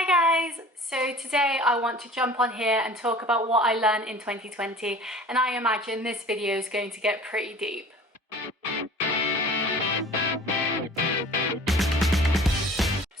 Hi guys! So today I want to jump on here and talk about what I learned in 2020, and I imagine this video is going to get pretty deep.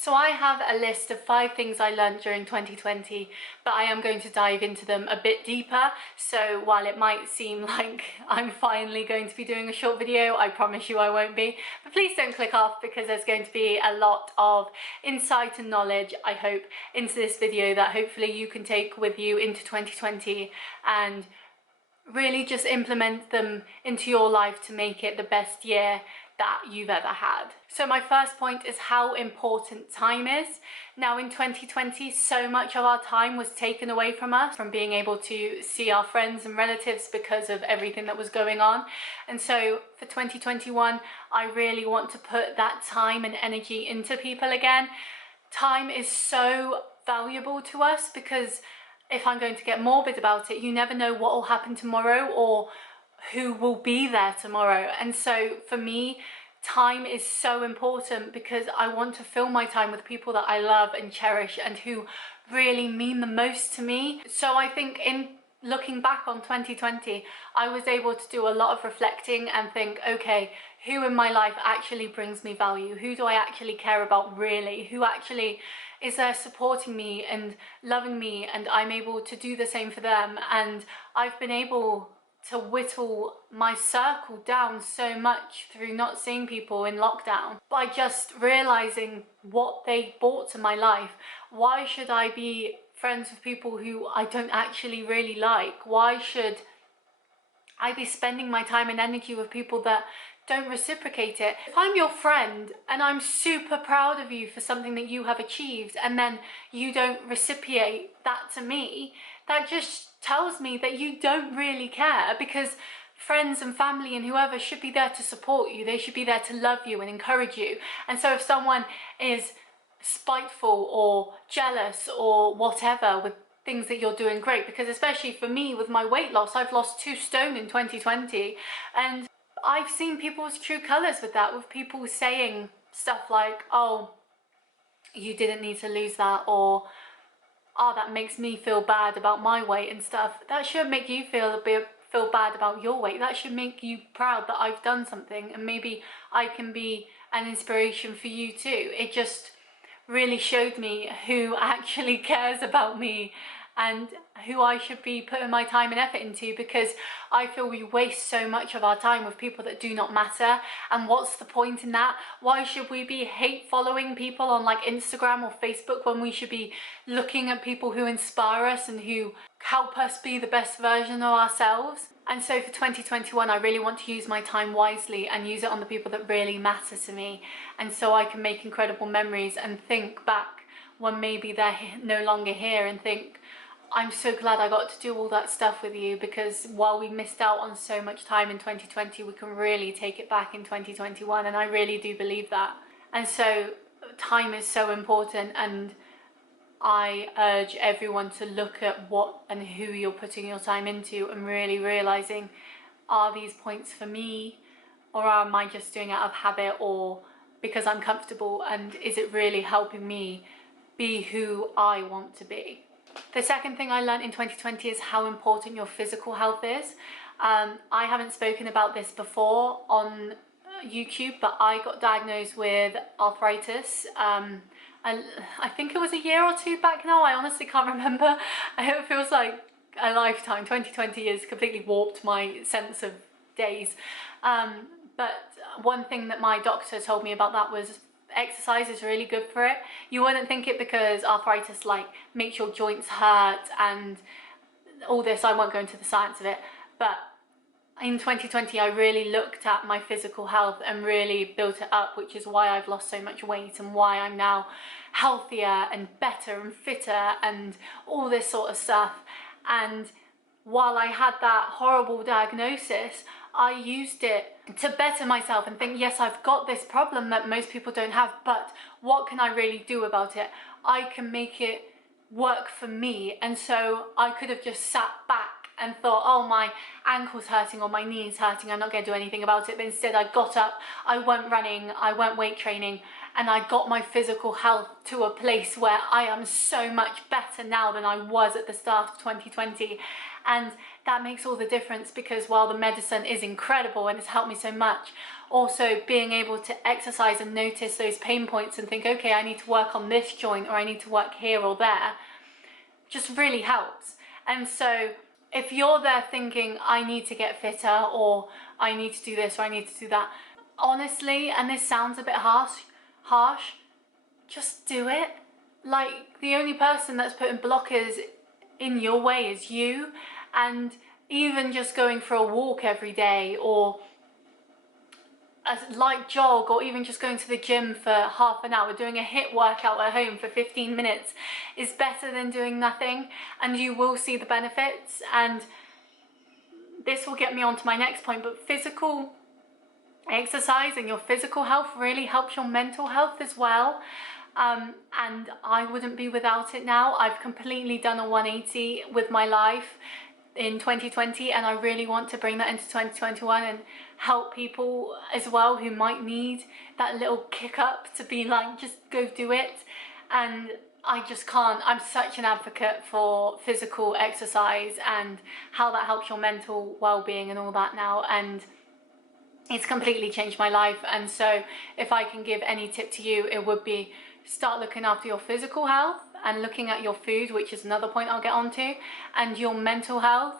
So I have a list of 5 things I learned during 2020, but I am going to dive into them a bit deeper. So while it might seem like I'm finally going to be doing a short video, I promise you I won't be. But please don't click off because there's going to be a lot of insight and knowledge, I hope, into this video that hopefully you can take with you into 2020 and really just implement them into your life to make it the best year that you've ever had. So my first point is how important time is. Now in 2020, so much of our time was taken away from us, from being able to see our friends and relatives because of everything that was going on. And so for 2021, I really want to put that time and energy into people again. Time is so valuable to us because if I'm going to get morbid about it, you never know what will happen tomorrow or who will be there tomorrow. And so for me, time is so important because I want to fill my time with people that I love and cherish and who really mean the most to me. So I think in looking back on 2020, I was able to do a lot of reflecting and think, okay, who in my life actually brings me value? Who do I actually care about really? Who actually is there supporting me and loving me, and I'm able to do the same for them? And I've been able to whittle my circle down so much through not seeing people in lockdown by just realizing what they brought to my life. Why should I be friends with people who I don't actually really like? Why should I be spending my time and energy with people that don't reciprocate it? If I'm your friend and I'm super proud of you for something that you have achieved and then you don't reciprocate that to me, that just tells me that you don't really care, because friends and family and whoever should be there to support you. They should be there to love you and encourage you. And so if someone is spiteful or jealous or whatever with things that you're doing great, because especially for me with my weight loss, I've lost 2 stone in 2020, and I've seen people's true colours with that, with people saying stuff like, oh, you didn't need to lose that, or oh, that makes me feel bad about my weight and stuff. That should make you feel bad about your weight. That should make you proud that I've done something and maybe I can be an inspiration for you too. It just really showed me who actually cares about me and who I should be putting my time and effort into, because I feel we waste so much of our time with people that do not matter. And what's the point in that? Why should we be hate following people on like Instagram or Facebook when we should be looking at people who inspire us and who help us be the best version of ourselves? And so for 2021, I really want to use my time wisely and use it on the people that really matter to me, and so I can make incredible memories and think back when maybe they're no longer here and think, I'm so glad I got to do all that stuff with you, because while we missed out on so much time in 2020, we can really take it back in 2021, and I really do believe that. And so time is so important, and I urge everyone to look at what and who you're putting your time into and really realizing, are these points for me, or am I just doing it out of habit or because I'm comfortable, and is it really helping me be who I want to be? The second thing I learned in 2020 is how important your physical health is. I haven't spoken about this before on YouTube, but I got diagnosed with arthritis. I think it was a year or 2 back now. I honestly can't remember. It feels like a lifetime. 2020 has completely warped my sense of days. But one thing that my doctor told me about that was exercise is really good for it. You wouldn't think it because arthritis like makes your joints hurt and all this. I won't go into the science of it, but in 2020 I really looked at my physical health and really built it up, which is why I've lost so much weight and why I'm now healthier and better and fitter and all this sort of stuff. And while I had that horrible diagnosis, I used it to better myself and think, yes, I've got this problem that most people don't have, but what can I really do about it? I can make it work for me. And so I could have just sat back and thought, oh, my ankle's hurting or my knee's hurting, I'm not going to do anything about it. But instead I got up, I went running, I went weight training, and I got my physical health to a place where I am so much better now than I was at the start of 2020. And that makes all the difference, because while the medicine is incredible and it's helped me so much, also being able to exercise and notice those pain points and think, okay, I need to work on this joint, or I need to work here or there, just really helps. And so if you're there thinking, I need to get fitter, or I need to do this, or I need to do that, honestly, and this sounds a bit harsh, just do it. Like, the only person that's putting blockers in your way is you. And even just going for a walk every day, or a light jog, or even just going to the gym for half an hour, doing a HIIT workout at home for 15 minutes is better than doing nothing, and you will see the benefits. And this will get me on to my next point, but physical exercise and your physical health really helps your mental health as well. And I wouldn't be without it now. I've completely done a 180 with my life in 2020, and I really want to bring that into 2021 and help people as well who might need that little kick up to be like, just go do it. And I just can't, I'm such an advocate for physical exercise and how that helps your mental well-being and all that now, and it's completely changed my life. And so if I can give any tip to you, it would be start looking after your physical health and looking at your food, which is another point I'll get onto, and your mental health.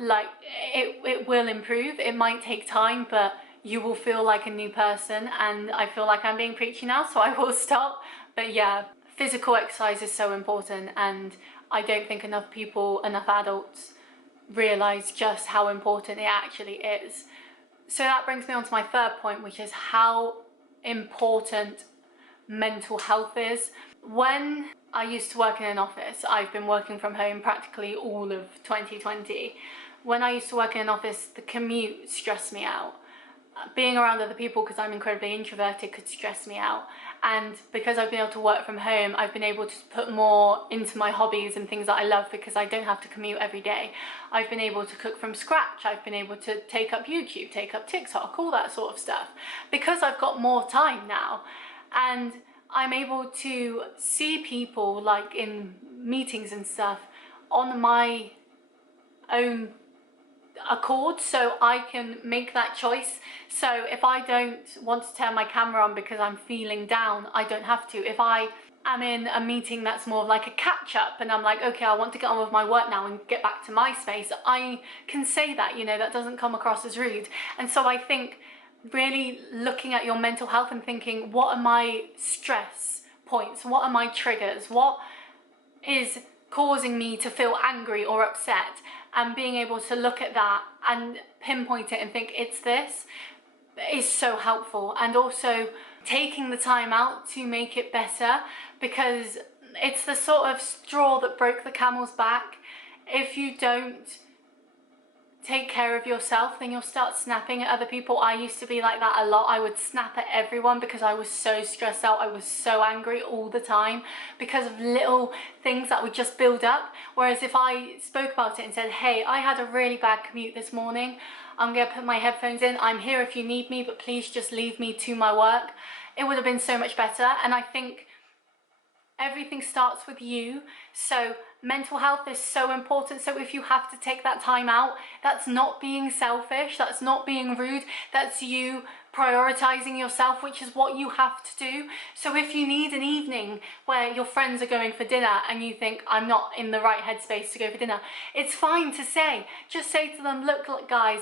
Like, it will improve. It might take time, but you will feel like a new person. And I feel like I'm being preachy now, so I will stop. But yeah, physical exercise is so important, and I don't think enough people, enough adults realize just how important it actually is. So that brings me on to my third point, which is how important mental health is. When I used to work in an office, I've been working from home practically all of 2020. When I used to work in an office, the commute stressed me out. Being around other people, because I'm incredibly introverted, could stress me out. And because I've been able to work from home, I've been able to put more into my hobbies and things that I love, because I don't have to commute every day. I've been able to cook from scratch. I've been able to take up YouTube, take up TikTok, all that sort of stuff, because I've got more time now. And I'm able to see people, like in meetings and stuff, on my own accord, so I can make that choice. So if I don't want to turn my camera on because I'm feeling down, I don't have to. If I am in a meeting that's more like a catch up and I'm like, okay, I want to get on with my work now and get back to my space, I can say that, you know, that doesn't come across as rude. And so I think really looking at your mental health and thinking, what are my stress points? What are my triggers? What is causing me to feel angry or upset? And being able to look at that and pinpoint it and think it's this is so helpful. And also taking the time out to make it better, because it's the sort of straw that broke the camel's back. If you don't take care of yourself, then you'll start snapping at other people. I used to be like that a lot. I would snap at everyone because I was so stressed out. I was so angry all the time because of little things that would just build up. Whereas if I spoke about it and said, hey, I had a really bad commute this morning, I'm going to put my headphones in, I'm here if you need me, but please just leave me to my work, it would have been so much better. And I think everything starts with you. So mental health is so important. So if you have to take that time out, that's not being selfish, that's not being rude, that's you prioritizing yourself, which is what you have to do. So if you need an evening where your friends are going for dinner and you think, I'm not in the right headspace to go for dinner, it's fine to say. Just say to them, look guys,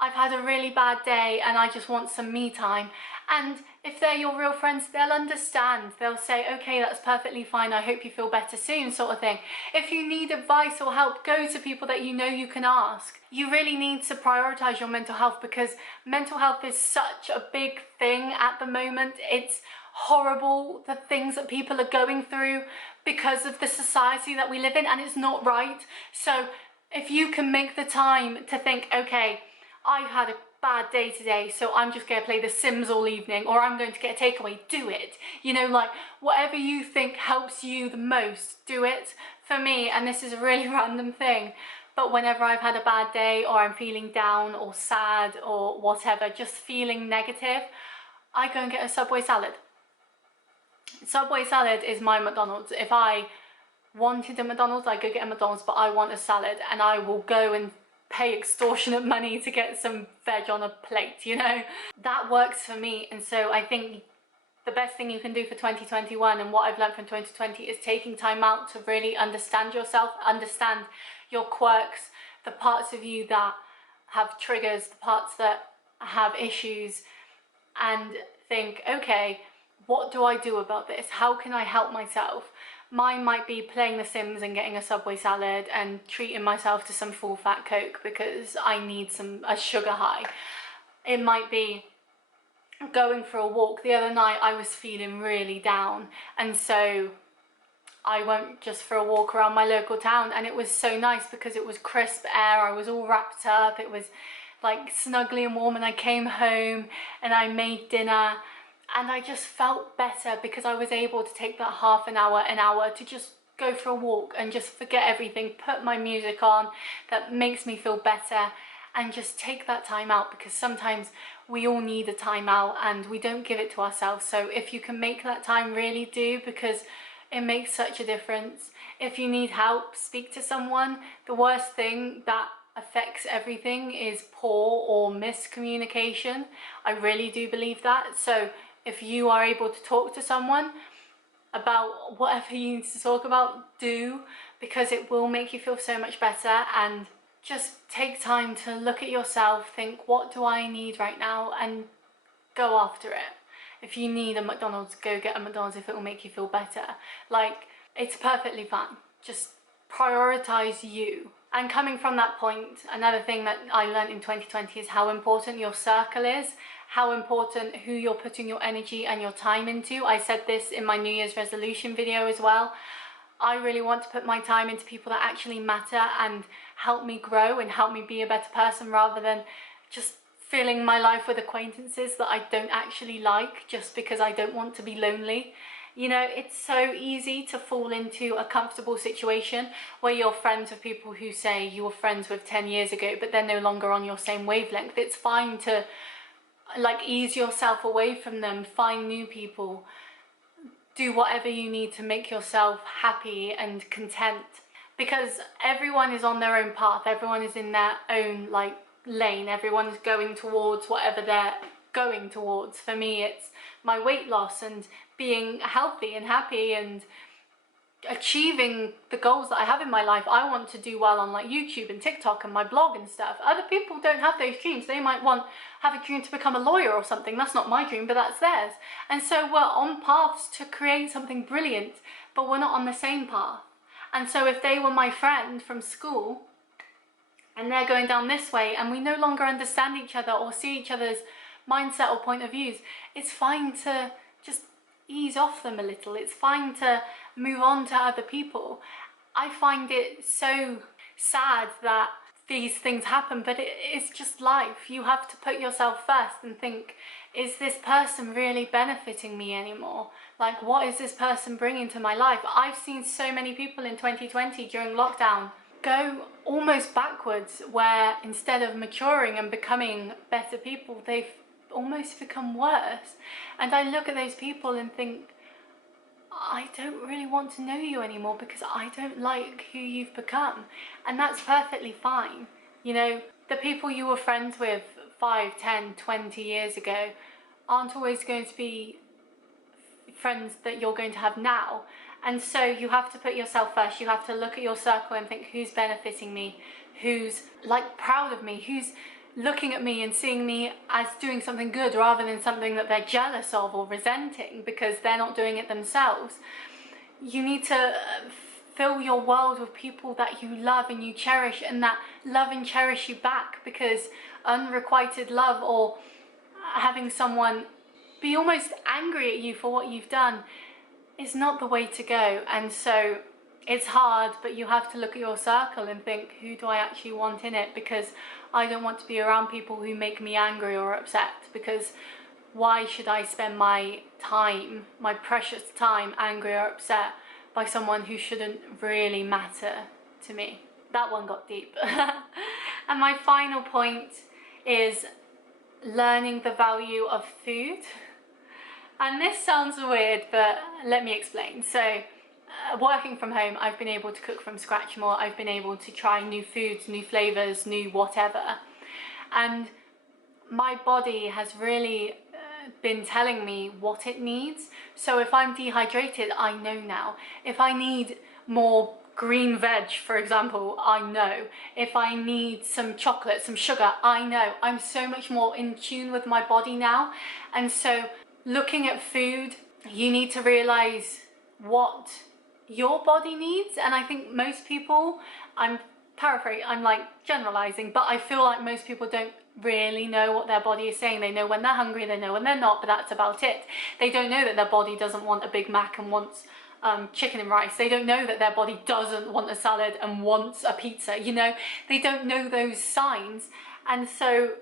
I've had a really bad day and I just want some me time. And if they're your real friends, they'll understand. They'll say, okay, that's perfectly fine, I hope you feel better soon, sort of thing. If you need advice or help, go to people that you know you can ask. You really need to prioritize your mental health, because mental health is such a big thing at the moment. It's horrible, the things that people are going through because of the society that we live in, and it's not right. So if you can make the time to think, okay, I've had a bad day today, so I'm just going to play The Sims all evening, or I'm going to get a takeaway, do it. You know, like, whatever you think helps you the most, do it. For me, and this is a really random thing, But whenever I've had a bad day or I'm feeling down or sad or whatever, just feeling negative, I go and get a Subway salad. Subway salad is my McDonald's. If I wanted a McDonald's, I go get a McDonald's, but I want a salad, and I will go and pay extortionate money to get some veg on a plate, you know? That works for me. And so I think the best thing you can do for 2021, and what I've learned from 2020, is taking time out to really understand yourself, understand your quirks, the parts of you that have triggers, the parts that have issues, and think, okay, what do I do about this? How can I help myself? Mine might be playing The Sims and getting a Subway salad and treating myself to some full fat Coke because I need a sugar high. It might be going for a walk. The other night I was feeling really down, and so I went just for a walk around my local town, and it was so nice because it was crisp air. I was all wrapped up. It was like snuggly and warm, and I came home and I made dinner. And I just felt better because I was able to take that half an hour to just go for a walk and just forget everything, put my music on that makes me feel better, and just take that time out, because sometimes we all need a time out and we don't give it to ourselves. So if you can make that time, really do, because it makes such a difference. If you need help, speak to someone. The worst thing that affects everything is poor or miscommunication. I really do believe that. So if you are able to talk to someone about whatever you need to talk about, do, because it will make you feel so much better. And just take time to look at yourself, think, what do I need right now, and go after it. If you need a McDonald's, go get a McDonald's if it will make you feel better. Like, it's perfectly fine. Just prioritize you. And coming from that point, another thing that I learned in 2020 is how important your circle is, how important who you're putting your energy and your time into. I said this in my New Year's resolution video as well. I really want to put my time into people that actually matter and help me grow and help me be a better person, rather than just filling my life with acquaintances that I don't actually like just because I don't want to be lonely. You know, it's so easy to fall into a comfortable situation where you're friends with people who say you were friends with 10 years ago, but they're no longer on your same wavelength. It's fine to like ease yourself away from them, find new people, do whatever you need to make yourself happy and content, because everyone is on their own path, everyone is in their own like lane, everyone is going towards whatever they're going towards. For me, it's my weight loss and being healthy and happy and achieving the goals that I have in my life. I want to do well on like YouTube and TikTok and my blog and stuff. Other people don't have those dreams. They might have a dream to become a lawyer or something. That's not my dream, but that's theirs. And so we're on paths to create something brilliant, but we're not on the same path. And so if they were my friend from school and they're going down this way and we no longer understand each other or see each other's mindset or point of views, it's fine to just ease off them a little. It's fine to move on to other people. I find it so sad that these things happen, but it's just life. You have to put yourself first and think, is this person really benefiting me anymore? Like, what is this person bringing to my life? I've seen so many people in 2020 during lockdown go almost backwards, where instead of maturing and becoming better people, they've almost become worse. And I look at those people and think, I don't really want to know you anymore because I don't like who you've become. And that's perfectly fine. You know, the people you were friends with 5, 10, 20 years ago aren't always going to be friends that you're going to have now. And so you have to put yourself first. You have to look at your circle and think, who's benefiting me? Who's like proud of me? Who's looking at me and seeing me as doing something good rather than something that they're jealous of or resenting because they're not doing it themselves. You need to fill your world with people that you love and you cherish, and that love and cherish you back, because unrequited love or having someone be almost angry at you for what you've done is not the way to go. And so it's hard, but you have to look at your circle and think, who do I actually want in it? Because I don't want to be around people who make me angry or upset, because why should I spend my time, my precious time, angry or upset by someone who shouldn't really matter to me? That one got deep. And my final point is learning the value of food. And this sounds weird, but let me explain. So working from home, I've been able to cook from scratch more. I've been able to try new foods, new flavors, new whatever. And my body has really been telling me what it needs. So if I'm dehydrated, I know now. If I need more green veg, for example, I know. If I need some chocolate, some sugar, I know. I'm so much more in tune with my body now. And so looking at food, you need to realize what your body needs. And I think most people, I'm like generalizing, but I feel like most people don't really know what their body is saying. They know when they're hungry, they know when they're not, but that's about it. They don't know that their body doesn't want a Big Mac and wants chicken and rice. They don't know that their body doesn't want a salad and wants a pizza. You know, they don't know those signs. And so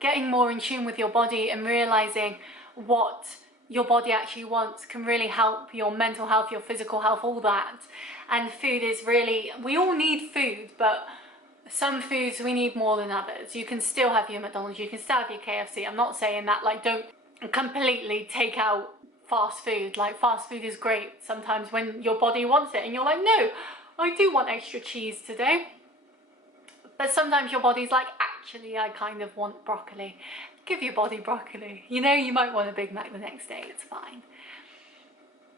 getting more in tune with your body and realizing what your body actually wants can really help your mental health, your physical health, all that. And food is really, we all need food, but some foods we need more than others. You can still have your McDonald's, you can still have your KFC. I'm not saying that, like, don't completely take out fast food. Like, fast food is great sometimes when your body wants it and you're like, no, I do want extra cheese today. But sometimes your body's like, actually, I kind of want broccoli. Give your body broccoli. You know, you might want a Big Mac the next day, it's fine.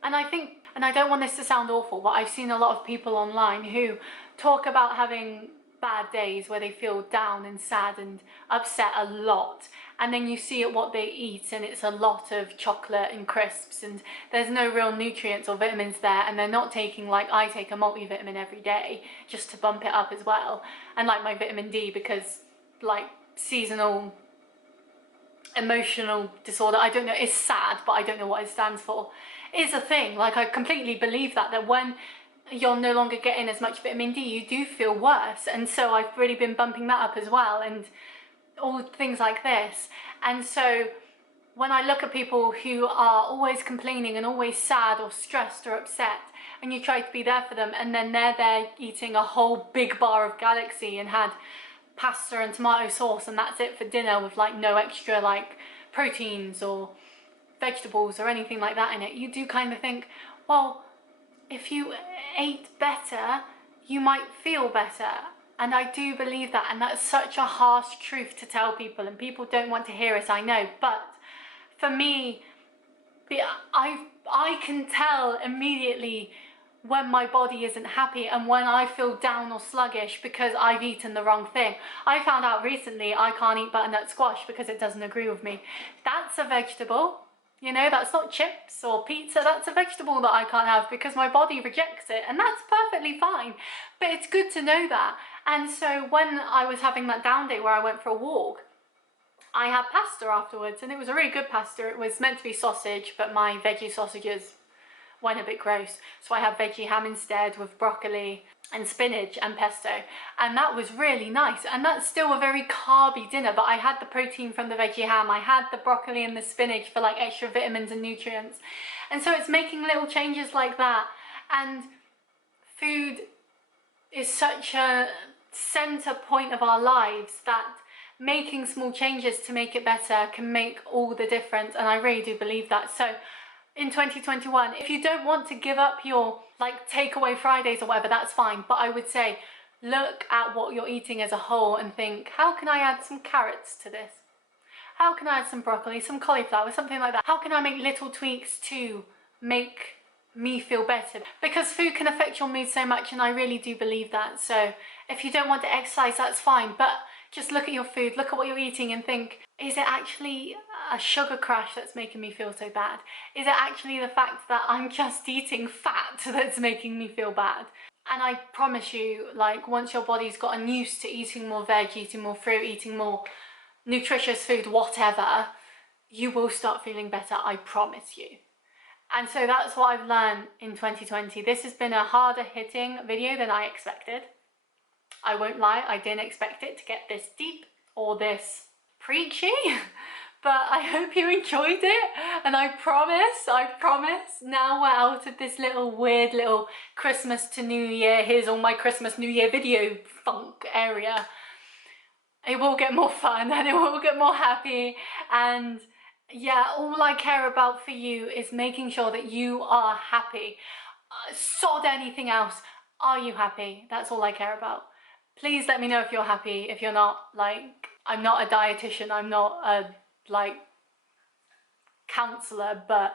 And I think, and I don't want this to sound awful, but I've seen a lot of people online who talk about having bad days where they feel down and sad and upset a lot, and then you see at what they eat and it's a lot of chocolate and crisps and there's no real nutrients or vitamins there, and they're not taking, like I take a multivitamin every day just to bump it up as well, and like my vitamin D, because like seasonal emotional disorder, I don't know, it's sad, but I don't know what it stands for, is a thing. Like, I completely believe that when you're no longer getting as much vitamin D, you do feel worse. And so I've really been bumping that up as well, and all things like this. And so when I look at people who are always complaining and always sad or stressed or upset, and you try to be there for them, and then they're there eating a whole big bar of Galaxy and had pasta and tomato sauce and that's it for dinner with like no extra like proteins or vegetables or anything like that in it, you do kind of think, well, if you ate better, you might feel better. And I do believe that, and that's such a harsh truth to tell people, and people don't want to hear it, I know, but for me, I can tell immediately when my body isn't happy and when I feel down or sluggish because I've eaten the wrong thing. I found out recently I can't eat butternut squash because it doesn't agree with me. That's a vegetable. You know, that's not chips or pizza, that's a vegetable that I can't have because my body rejects it, and that's perfectly fine. But it's good to know that. And so when I was having that down day where I went for a walk, I had pasta afterwards, and it was a really good pasta. It was meant to be sausage, but my veggie sausages went a bit gross. So I had veggie ham instead with broccoli and spinach and pesto, and that was really nice. And that's still a very carby dinner, but I had the protein from the veggie ham, I had the broccoli and the spinach for like extra vitamins and nutrients. And so it's making little changes like that. And food is such a center point of our lives that making small changes to make it better can make all the difference, and I really do believe that. So in 2021, if you don't want to give up your like takeaway Fridays or whatever, that's fine, but I would say look at what you're eating as a whole and think, how can I add some carrots to this? How can I add some broccoli, some cauliflower, something like that? How can I make little tweaks to make me feel better? Because food can affect your mood so much, and I really do believe that. So if you don't want to exercise, that's fine, but just look at your food, look at what you're eating and think, is it actually a sugar crash that's making me feel so bad? Is it actually the fact that I'm just eating fat that's making me feel bad? And I promise you, like, once your body's gotten used to eating more veg, eating more fruit, eating more nutritious food, whatever, you will start feeling better, I promise you. And so that's what I've learned in 2020. This has been a harder hitting video than I expected. I won't lie, I didn't expect it to get this deep or this preachy, But I hope you enjoyed it, and I promise, now we're out of this little weird little Christmas to New Year, here's all my Christmas New Year video funk area. It will get more fun and it will get more happy, and yeah, all I care about for you is making sure that you are happy. Sod anything else. Are you happy? That's all I care about. Please let me know if you're happy. If you're not, like, I'm not a dietitian, I'm not a, like, counselor, but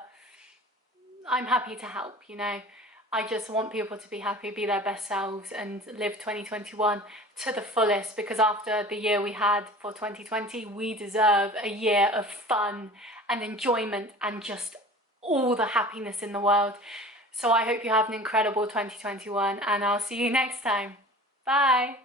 I'm happy to help, you know. I just want people to be happy, be their best selves, and live 2021 to the fullest, because after the year we had for 2020, we deserve a year of fun and enjoyment and just all the happiness in the world. So I hope you have an incredible 2021, and I'll see you next time. Bye!